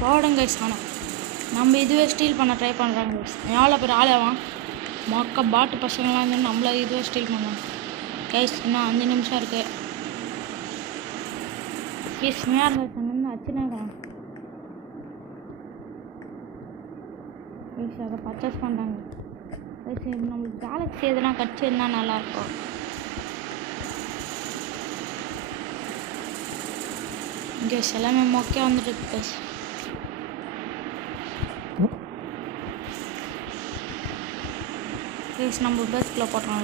போடுங்க கைஸ். ஆனால் நம்ம இதுவே ஸ்டீல் பண்ண ட்ரை பண்ணுறாங்க கைஸ். எவ்வளோ பேர் ஆளேவான் மொக்க பாட்டு பசங்களாம் இருந்து நம்மள இதுவே ஸ்டீல் பண்ணுவாங்க கைஸ். இன்னும் 5 நிமிஷம் இருக்குது. ப்ளீஸ் யாருங்க சொன்னு அச்சுனாங்க கைஸ். அதை பர்ச்சேஸ் பண்ணுறாங்க கைஸ். நம்மளுக்கு கேலக்ஸி எதுனா கிடச்சிருந்தா நல்லாயிருக்கும். இங்கே எல்லாமே மொக்கையாக வந்துட்டு கைஸ். கைஸ் நம்ம பேஸ்க்குள்ளே போட்டோம்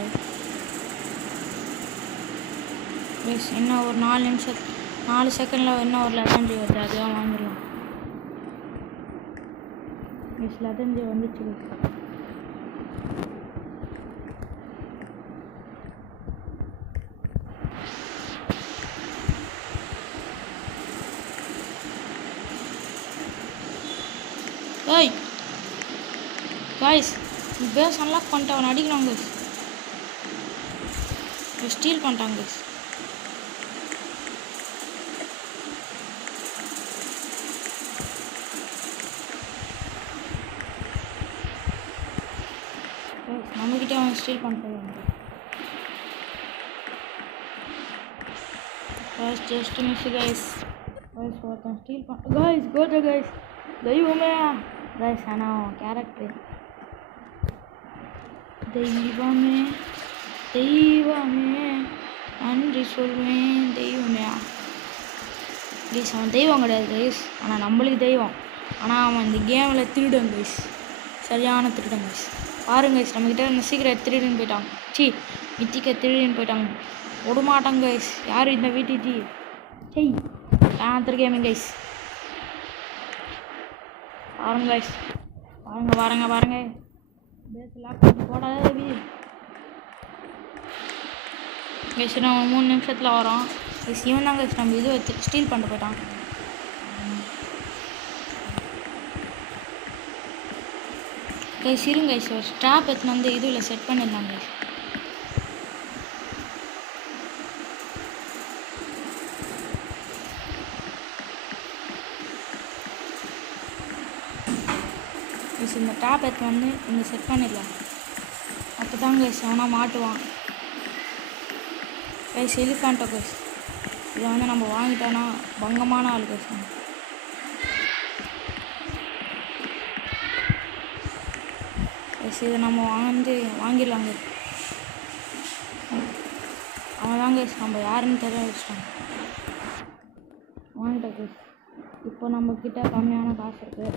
கைஸ். இன்னும் ஒரு 4 செகண்டில் இன்னும் ஒரு லெஜெண்டரி வருது, அதுதான் வாங்கிடலாம் கைஸ். லெஜெண்டரி வந்துச்சு ஏய் கைஸ். பேஸ் அன்லாக் பண்ணிட்டு அவன் அடிக்கிறாங்க கைஸ். ஸ்டீல் பண்ணிட்டாங்க கைஸ். நம்மக்கிட்டே அவன் ஸ்டீல் பண்ணிட்டு ஜஸ்ட் மிஸ் கைஸ். கைஸ் ஒருத்தன் ஸ்டீல் பண்ண கைஸ். கோட்ட கைஸ். தெய்வமே கைஸ். ஆனால் கேரக்டர் தெய்வமே தெய்வமே நன்றி சொல்வேன் தெய்வமே கைஸ். அவன் தெய்வம் கிடையாது கைஸ், ஆனால் நம்மளுக்கு தெய்வம். ஆனால் அவன் இந்த கேமில் திருடன் கைஸ், சரியான திருடன் கைஸ். பாருங்க கைஸ், நம்மக்கிட்ட இந்த சீக்கிரம் திருடின்னு போயிட்டாங்க. மித்திக்க திருடின்னு போயிட்டாங்க. விடமாட்டாங்க கைஸ். யார் இந்த வீட்டுக்கு செய் பேந்தர் கேமிங் கைஸ். பாருங்க கைஸ். பாருங்க பேஸ் லாக் பண்ணி போடாத கைஸ். நம்ம 3 நிமிஷத்தில் வரோம் கைஸ். இவன் தான் கைஸ் நம்ம இது வச்சு ஸ்டீல் பண்ணிட்டு போயிட்டான் கைஸ். இருங்க கைஸ், ஒரு ஸ்ட்ராப் எடுத்துன்னு வந்து இதில் செட் பண்ணிடலாம் கைஸ். கைஸ் இந்த டேப் எடுத்து வந்து இங்கே செட் பண்ணிடலாம். அப்போ தான் கைஸ் அவனா மாட்டுவான் கைஸ். எலிஃபேண்ட்டோ கைஸ். இதை வந்து நம்ம வாங்கிட்டோன்னா பங்கமான ஆள் கைஸ். கைஸ் இதை நம்ம வாங்கிடலாங்க. அவன் தான் கைஸ் நம்ம யாருன்னு தெரிய வச்சிட்டான். வாங்கிட்டோம் கைஸ். இப்போ நம்மக்கிட்ட கம்மியான காசு இருக்குது.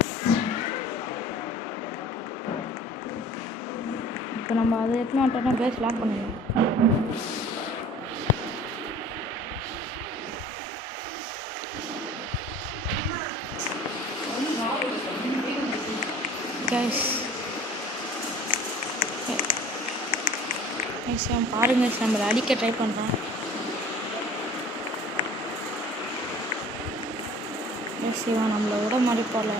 இப்போ நம்ம அதை எத்தனை வந்துட்டோம்னா பேஸ் லாக் பண்ணிடலாம். கைஸ் பாருங்க கைஸ், நம்மளை அடிக்க ட்ரை பண்ணுறான் கைஸ். இவன் நம்மளை விட மாதிரி போகல.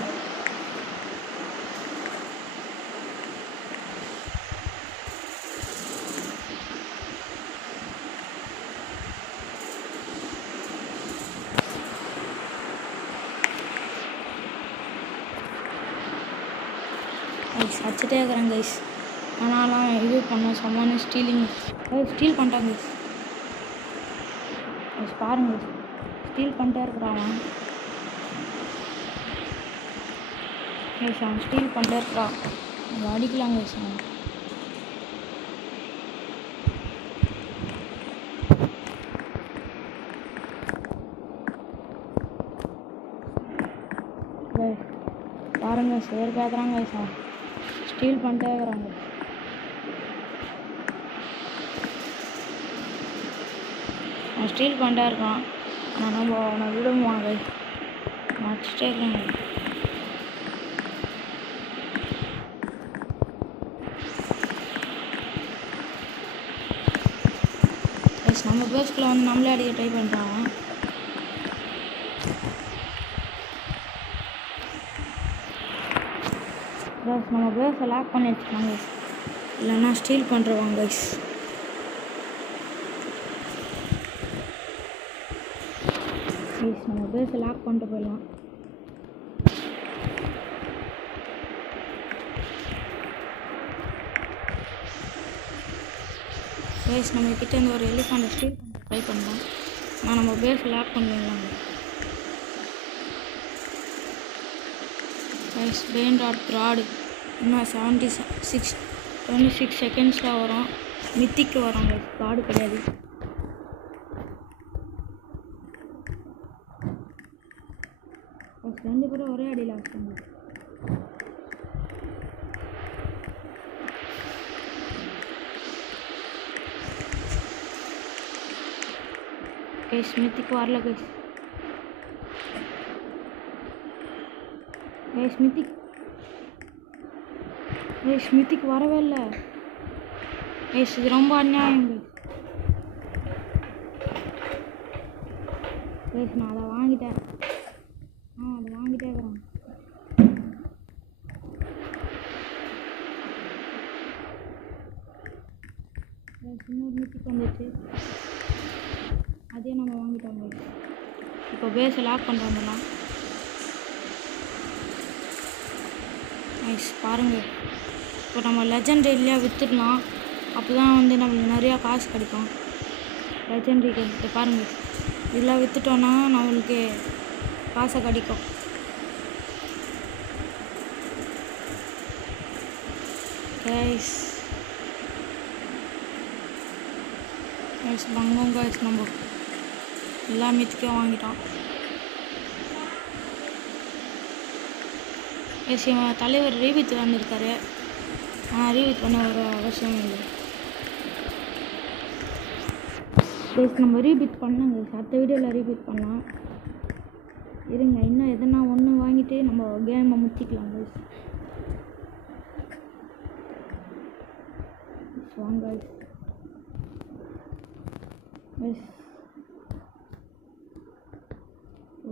கைஸ் வச்சுட்டே இருக்கிறேன் கைஸ். ஆனாலும் இது பண்ண சமான ஸ்டீல் பண்ணிட்டாங்க கைஸ். கைஸ் பாருங்க ஸ்டீல் பண்ணிட்டே இருக்கிறான் கைஸ். அவன் ஸ்டீல் பண்ணிட்டே இருக்கிறான். நம்ம அடிக்கலாம் கைஸ். அவன் பாருங்க சேர் கேட்குறாங்க கைஸ். அவன் ஸ்டீல் பண்ணிட்டே இருக்கிறாங்க. அவன் ஸ்டீல் பண்ணிட்டே இருக்கான். ஆனால் நம்ம அவனை விடுவான் கைஸ். மச்சிட்டே இருக்காங்க. கைஸ் நம்ம பேஸ்க்குள்ளே வந்து நம்மளே அடிக்க ட்ரை பண்ணுறான். கைஸ் நம்ம பேஸை லாக் பண்ணி வச்சுக்கலாம் கைஸ், இல்லைன்னா ஸ்டீல் பண்ணுறவாங்க கைஸ். கைஸ் நம்ம பேஸை லாக் பண்ணிட்டு போயிடலாம். கைஸ் நம்ம கிட்ட இருந்து ஒரு எலிஃபண்ட் ஸ்டீல் ட்ரை பண்ணலாம். ஆனால் நம்ம பேஸ் லாக் பண்ணிடலாம். கைஸ் பெயின் டாட் ப்ராடு இன்னும் 26 செகண்ட்ஸில் வரும். மித்திக்கு வரும் கைஸ், ப்ராடு கிடையாது. ரெண்டு பேரும் ஒரே அடியில் வச்சுட்டாங்க. கைஸ் மித்திக்கு வரல கைஸ். மித்திக்கு வரவே இல்லை கைஸ். இது ரொம்ப அநியாயம் கைஸ். நான் அதை வாங்கிட்டேன். அதை வாங்கிட்டே இருக்கிறேன். இன்னொரு மித்திக்கு வந்துச்சு, அதே நம்ம வாங்கிட்டோம். இப்போ பேஸை லாக் பண்ணுறோம்லாம். நைஸ். பாருங்கள், இப்போ நம்ம லெஜெண்டரியாக விற்றுடலாம். அப்போ தான் வந்து நம்மளுக்கு நிறையா காசு கிடைக்கும். லெஜெண்டரி கிட்ட பாருங்கள், இதெல்லாம் விற்றுட்டோன்னா நம்மளுக்கு காசை கிடைக்கும். கைஸ் பங்கம் கைஸ், நம்ம எல்லா மித்துக்கே வாங்கிட்டோம். தலைவர் ரீபித் வந்திருக்காரு. ஆனால் ரீபித் பண்ண ஒரு அவசியம் இல்லை. நம்ம ரீபிட் பண்ணாங்க, அடுத்த வீடியோவில் ரீபிட் பண்ணலாம். இருங்க, இன்னும் எதனா ஒன்று வாங்கிட்டு நம்ம கேமை முற்றிக்கலாம் கைஸ். வாங்க கைஸ்,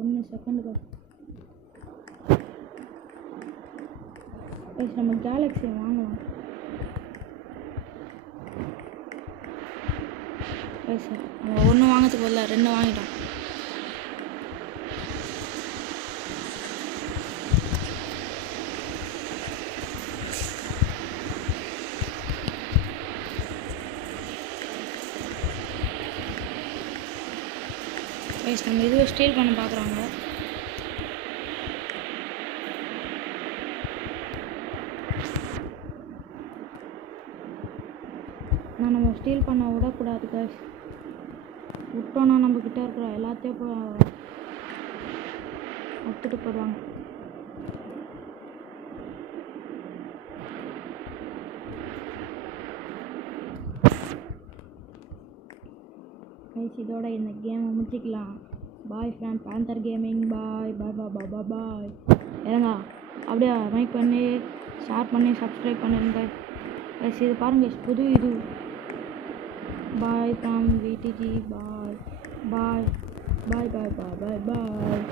1 செகண்ட் கைஸ். நம்ம கேலக்ஸி வாங்கலாம் கைஸ். நம்ம 1 வாங்கிறதுக்கு பதிலா 2 வாங்கிட்டோம். கைஸ் நம்ம இதுவே ஸ்டீல் பண்ண பார்க்குறாங்க. ஆனால் நம்ம ஸ்டீல் பண்ண விடக்கூடாது கைஸ். விட்டோன்னா நம்மக்கிட்ட இருக்கிற எல்லாத்தையும் எடுத்துகிட்டு போடுவாங்க. கைஸ் இதோட இந்த கேமை முடிச்சிக்கலாம். Bye from panther gaming. Bye bye bye bye bye. இறங்கா அப்படியே மைக் பண்ணி ஷேர் பண்ணி சப்ஸ்கிரைப் பண்ணுங்க கைஸ். இது பாருங்கள், புது இது. Bye from VTG. Bye bye bye bye bye bye bye.